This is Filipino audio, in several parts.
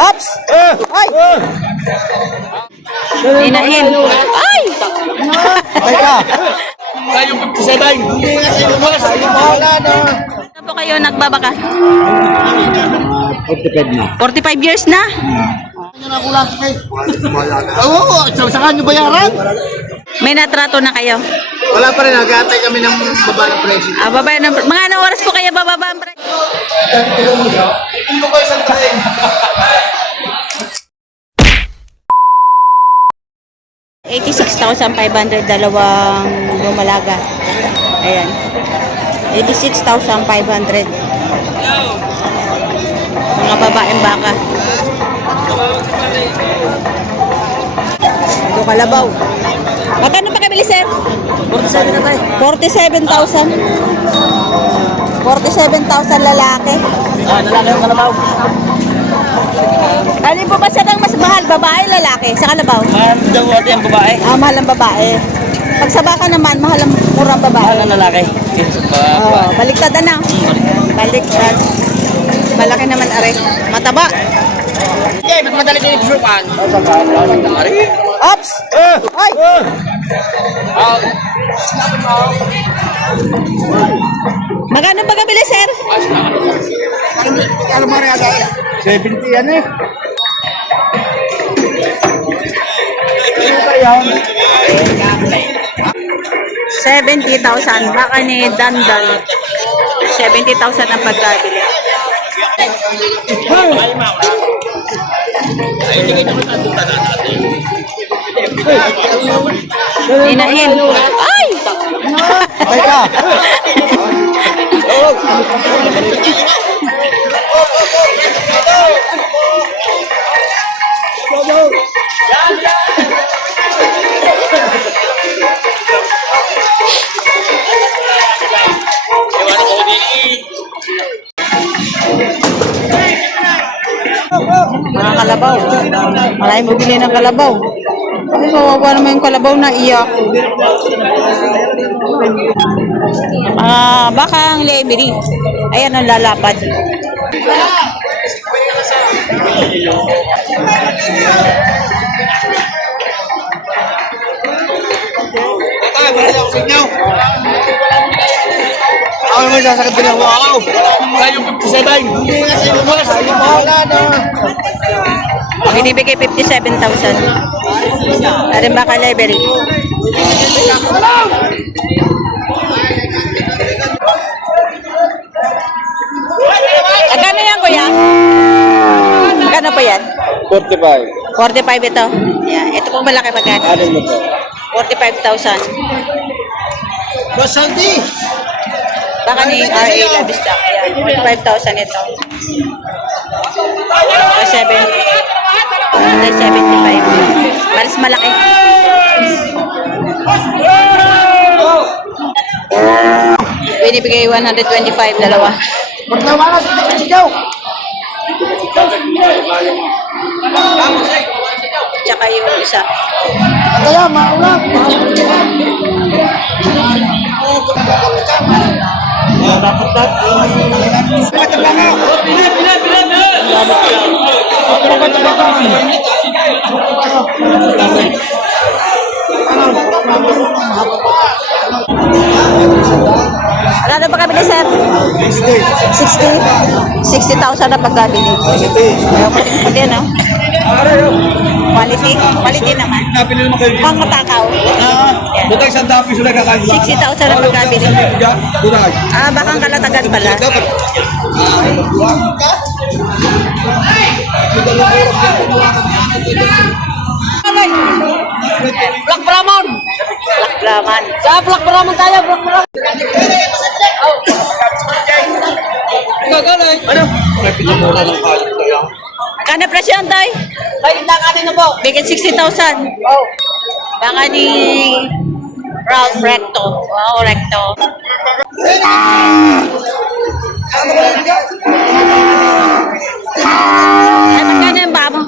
Ops! Ay! Hinahin. Ay! Teka. Tayo 57. Ano po kayo nagbabaka? 45 na. 45 years na? Oo, saan nyo bayaran? May natrato na kayo? Wala pa rin, nag-aantay kami ng babae presyo. Baba ng... Mga anong oras po kayo bababa ang presyo? Hindi ko isang train. 86,500 dalawang lumalaga. Ayan. 86,500. Mga babaeng baka. Ito kalabaw. Magkano pa kabili, sir? 47 na tayo. 47,000. 47,000 lalaki. Lalaki yung kalabaw. Alin po ba sir ang mas mahal? Babae, lalaki? Sa kalabaw? Mahal daw ate ang babae. Mahal ang babae. Pag sa baka naman, mahal ang murang babae. Mahal ang lalaki. Baliktad na. Baliktad. Malaki naman are. Mataba. Okay, ba't madali din isupan? Ops! Ay! Magkano pa kabili, sir? Ano mo rin agay? 70 yan eh. Ano ba yan? 70,000. Baka ni Dandan. 70,000 ang pagkabili. Hinahin. Ay! Teka. Mga kalabaw. Maraming bumili ng kalabaw. Ay, kawawa naman yung kalabaw na iyak. Baka ang lemery. Ayan ang lalapad. Ako naman sasakit din ako. Tayo 57. Wala na. Binibigay 57,000. Arin baka lemery. Magkano yan, kuya? Magkano po yan? 45. 45 ito. Yeah. Ito pong malaki magkano? Ano mo to? 45,000. Basanti. Baka ni RA Labista. Ayan, 45,000 ito. Ito 75. Malis malaki. Binibigay 125 dalawa. Magtawa na sa sigaw. Tsaka yung isa. Kaya maulang. Dapat Ano ba kabili, sir? 60? 60,000 na pagkabili. Ayaw ko din yan, no? Quality? Quality naman. Napili naman kayo. Pang matakaw. Bukay isang dapi sila kakain. 60,000 na pagkabili. Duray. Baka ang kalatagan pala. Dapat. Black Brahman. Laman. Sa Black Brahman tayo, Black Brahman. Ano? May pinamura ng kalit kaya. Kano presyo yan, Tay? Ay, nakanin na po. Bigyan 60,000. Oh. Baka ni Ralph Recto. Wow, Recto. Ay, magkano yung ba mo?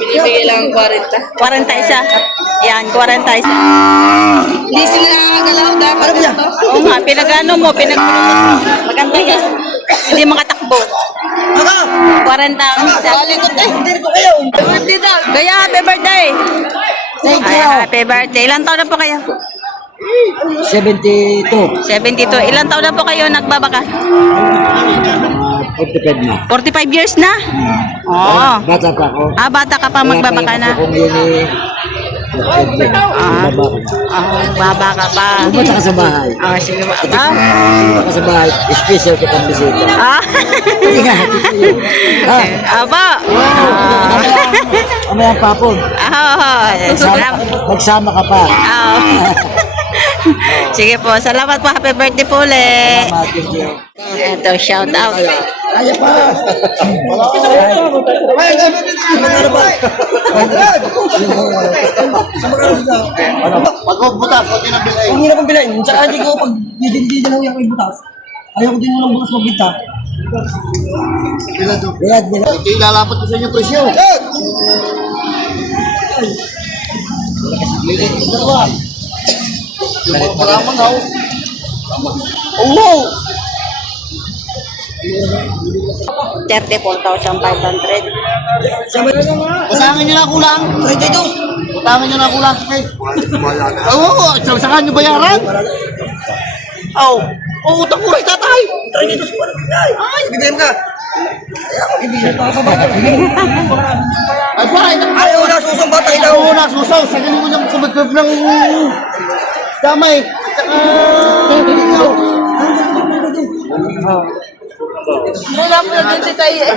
Binibigay lang 40. 40 isa. Yan, 40 isa. Hindi sila nakakagalaw, dapat ito. Oo nga, pinag-ano mo, pinag-promote mo. Maganda yan. Hindi makatakbo. Ako! 40 ang isa. Kalikot eh. Hindi ko kayo. Birthday daw. Kaya happy birthday! Thank Ay, happy birthday. Ilang taon na po kayo? 72. 72. Ilang taon na po kayo nagbabaka? 45 na. 45 years na? Oo. Bata pa ako. Bata ka pa magbabaka na. Kung yun eh. Babaka pa. Pumunta ka sa bahay. Sige ba? Pumunta ka sa bahay. Special ka pang bisita. Hindi nga. Aba. Mamaya papon. Magsama ka pa. Sige po, salamat po. Happy birthday po ulit. Thank you. Ito, shout out. Kaya pa. Pag butas, huwag yun ang bilay. Ang hirap ang bilain. Tsaka hindi ko pag hindi na lang yung butas. Ayaw ko din walang bukas magbita. Bilad. Hindi lalapat ko sa inyo presyo. Maramang ako. Oo! 34,500. Utangin nyo na kulang. Utangin nyo na kulang. Oo, saan nyo bayaran? Oo. Oo, utang kuras tatay. Ay, bigyan ka. Ay, bakit? Ayaw na susong bata ikaw. Oo, nasusaw. Sa ganun mo niyang kumagkab ng damay. At saka... Wala po na din si tayo eh.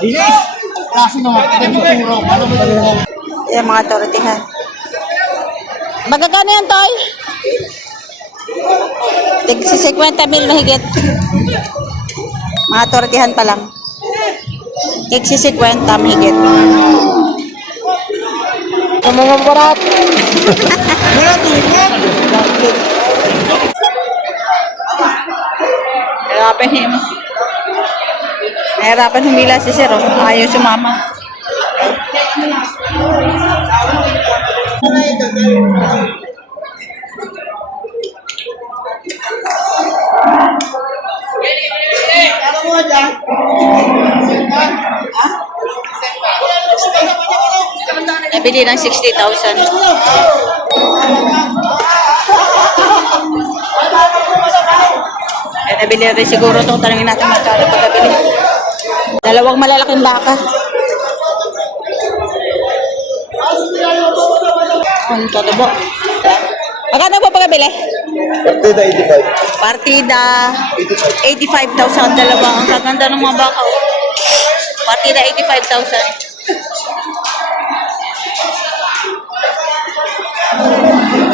Ayos! Klase naman. Puro. Ano ba ito? Yan mga tortihan. Magkano yan, Toy? Tigsi 50 mil mahigit. Mga tortihan pa lang. Tigsi 50 mahigit. Ang mga barat. Nahirapan humila si Sir. Ayaw sumama. Nabili ng 60,000. Nabili rin siguro itong tanongin natin magkano pagkabili. Dalawang malalaking baka. Ang totoo. Magkano po pagkabili? Partida 85,000 dalawa. Ang kaganda ng mga baka. Partida 85,000.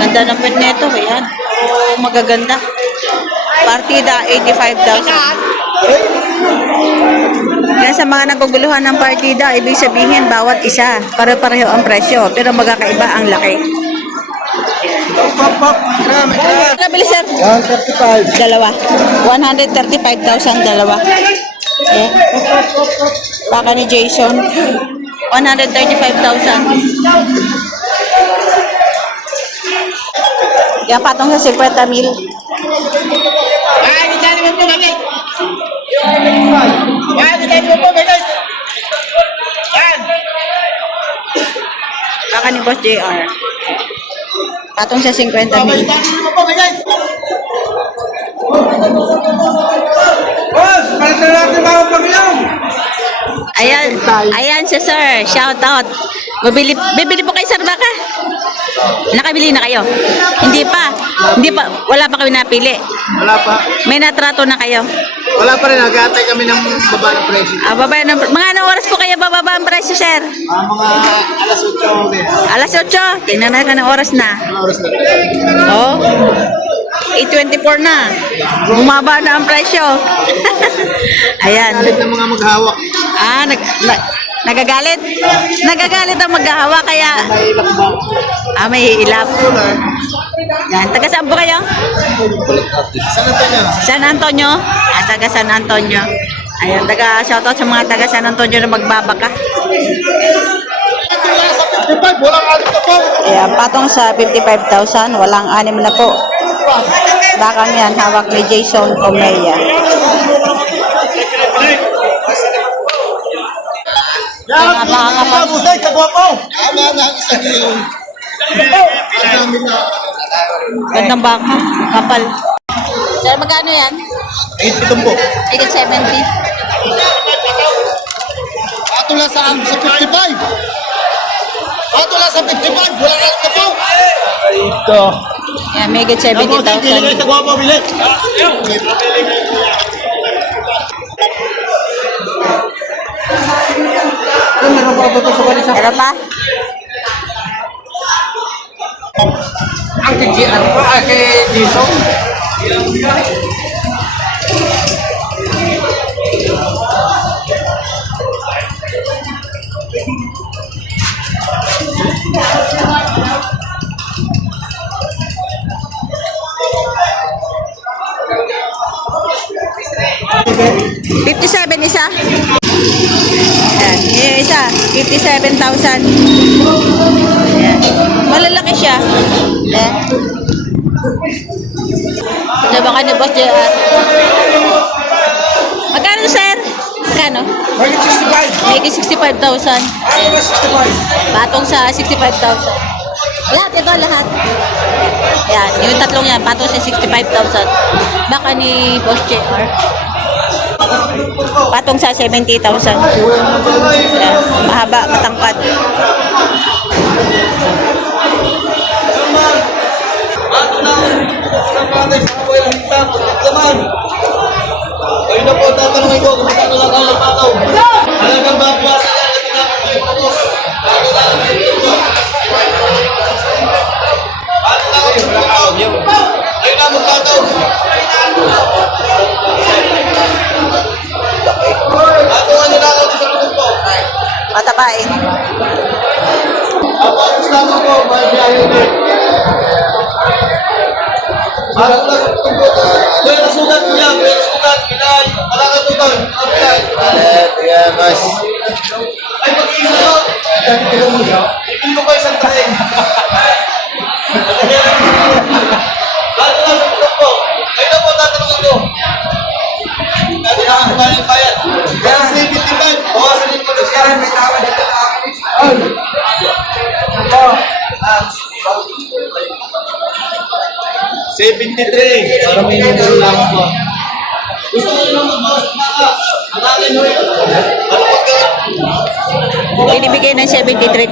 Ganda ng pet neto. Ayan. Oh, magaganda. Partida 85,000. Kaya sa mga naguguluhan ng partida, ibig sabihin bawat isa, pare-pareho ang presyo, pero magkakaiba ang laki. Nabili sir? 135. Dalawa. 135,000 dalawa. Eh. Baka ni Jason. 135,000. Yan patong sa 50 mil. Baka ni Boss JR. Patong sa 50 mil. Boss, palit na natin mga paglaw. Ayan siya sir. Shout out. Bibili po kayo sir baka? Nakabili na kayo? Hindi pa. Wala pa kayo napili. Wala pa. May natrato na kayo. Wala pa rin. Nag-aantay kami ng baba ng presyo. Mga anong oras po kayo bababa ang presyo sir? Mga alas 8 ulit. Alas 8. Tingnan na ka ng oras na. Mga oras na. Oh. 8:24 na. Bumaba na ang presyo. Ayan. Galit ng mga maghawak. Nagagalit? Nagagalit ang maghahawa kaya may ilap. Yan. Taga saan po kayo? Saan ito niya? San Antonio? Taga San Antonio. Ayan, shoutout sa mga taga San Antonio na magbabaka. Walang alit na po. Ayan, patong sa 55,000. Walang 6 na po. bakang yan, hawak ni Jason Comella. Yan, Napakakapal. busay sa guwapo. Tama na ang isa yun. Gandang baka, kapal. Sir, magkano yan? 8 po. Ticket 70. Ato lang sa 55. Ato lang sa 55. Wala ka na po. Ito. Yan, may get Bilhin kayo 70,000. sa guwapo, bilhin. Pero pa? Ang kikian ko ay kay Jason. $57 isa? Yan, yung isa, 57,000. Yan. Malalaki siya. Yan. Diba ka ni Boss JR? Magkano, sir? Magkano? Bakit 65? May 65,000. Ano ba 65? Patong sa 65,000. Lahat, ito lahat. Yan, yung tatlong yan, patong sa 65,000. Baka ni Boss JR. Patong sa 70,000. Yan, mahaba, matangkad. Kayo na po, tatanungin ko kung magkano lang ang pataw. Talagang babawasan yan at pinapagay ko po. Bago na ang dito. Bago na ang dito. Kayo na magpataw. Bago ano na ako sa loob po. Matabain. Ako ang islamo ko, may biyahe din. Bago na sa loob po. Kaya nasugat niya, kaya nasugat. Pinay, wala ka tuton. Kaya mas. Ay, mag-iisa ko. Ipin mo ko isang taing. Bago na sa loob po. Kayo na po, tatanungin ko. Dati na ang bayan bayan. Kaya sa 55, bawasan yung pag-asyaran. May tawa dito na ako. Ay! Ito. 73. Para may numero lang ako. Gusto ko nyo magbawas na ka. Ang akin mo yun. Ano pagka? Binibigay ng 73,000.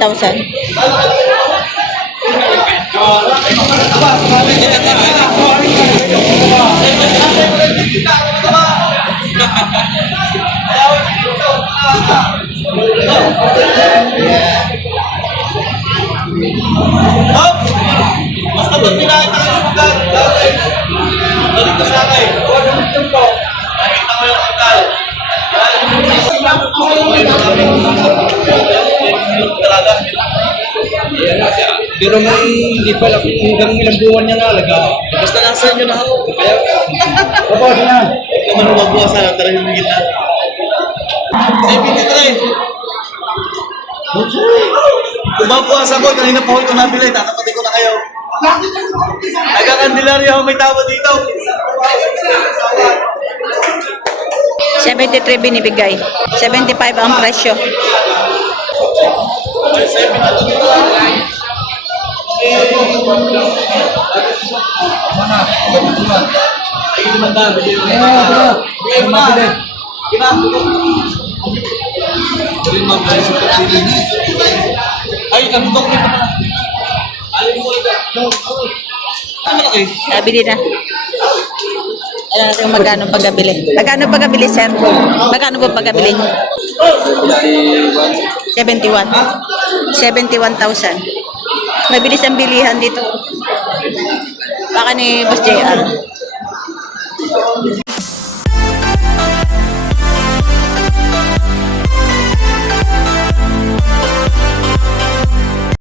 Hop! Basta pag pinakita ka ng lugar, dati, balik ka sa akin. Nakita mo yung hotel. Talaga. Pero may hindi pa lang hanggang ilang buwan niya nalaga. Basta nasa inyo na ako. Kaya, Opo, na. huwag naman magbuwasan ang talagang higit na. 73. Kung mabuwasan ko, kanina pa ako ito nabili, tatapatin ko na kayo. Nagkakandilarya ako may tao dito. 73 binibigay. 75 ang presyo. Ay, 72 na lang. Ay, limandaan. Bigay mo na. Ay, nabugok niya pa pala. Ayaw mo ito. Ano malaki? Nabili na. Ano natin kung magkano pagkabili? Magkano pagkabili, sir? Magkano po pagkabili? 71. 71,000. Mabilis ang bilihan dito. Baka ni Boss JR.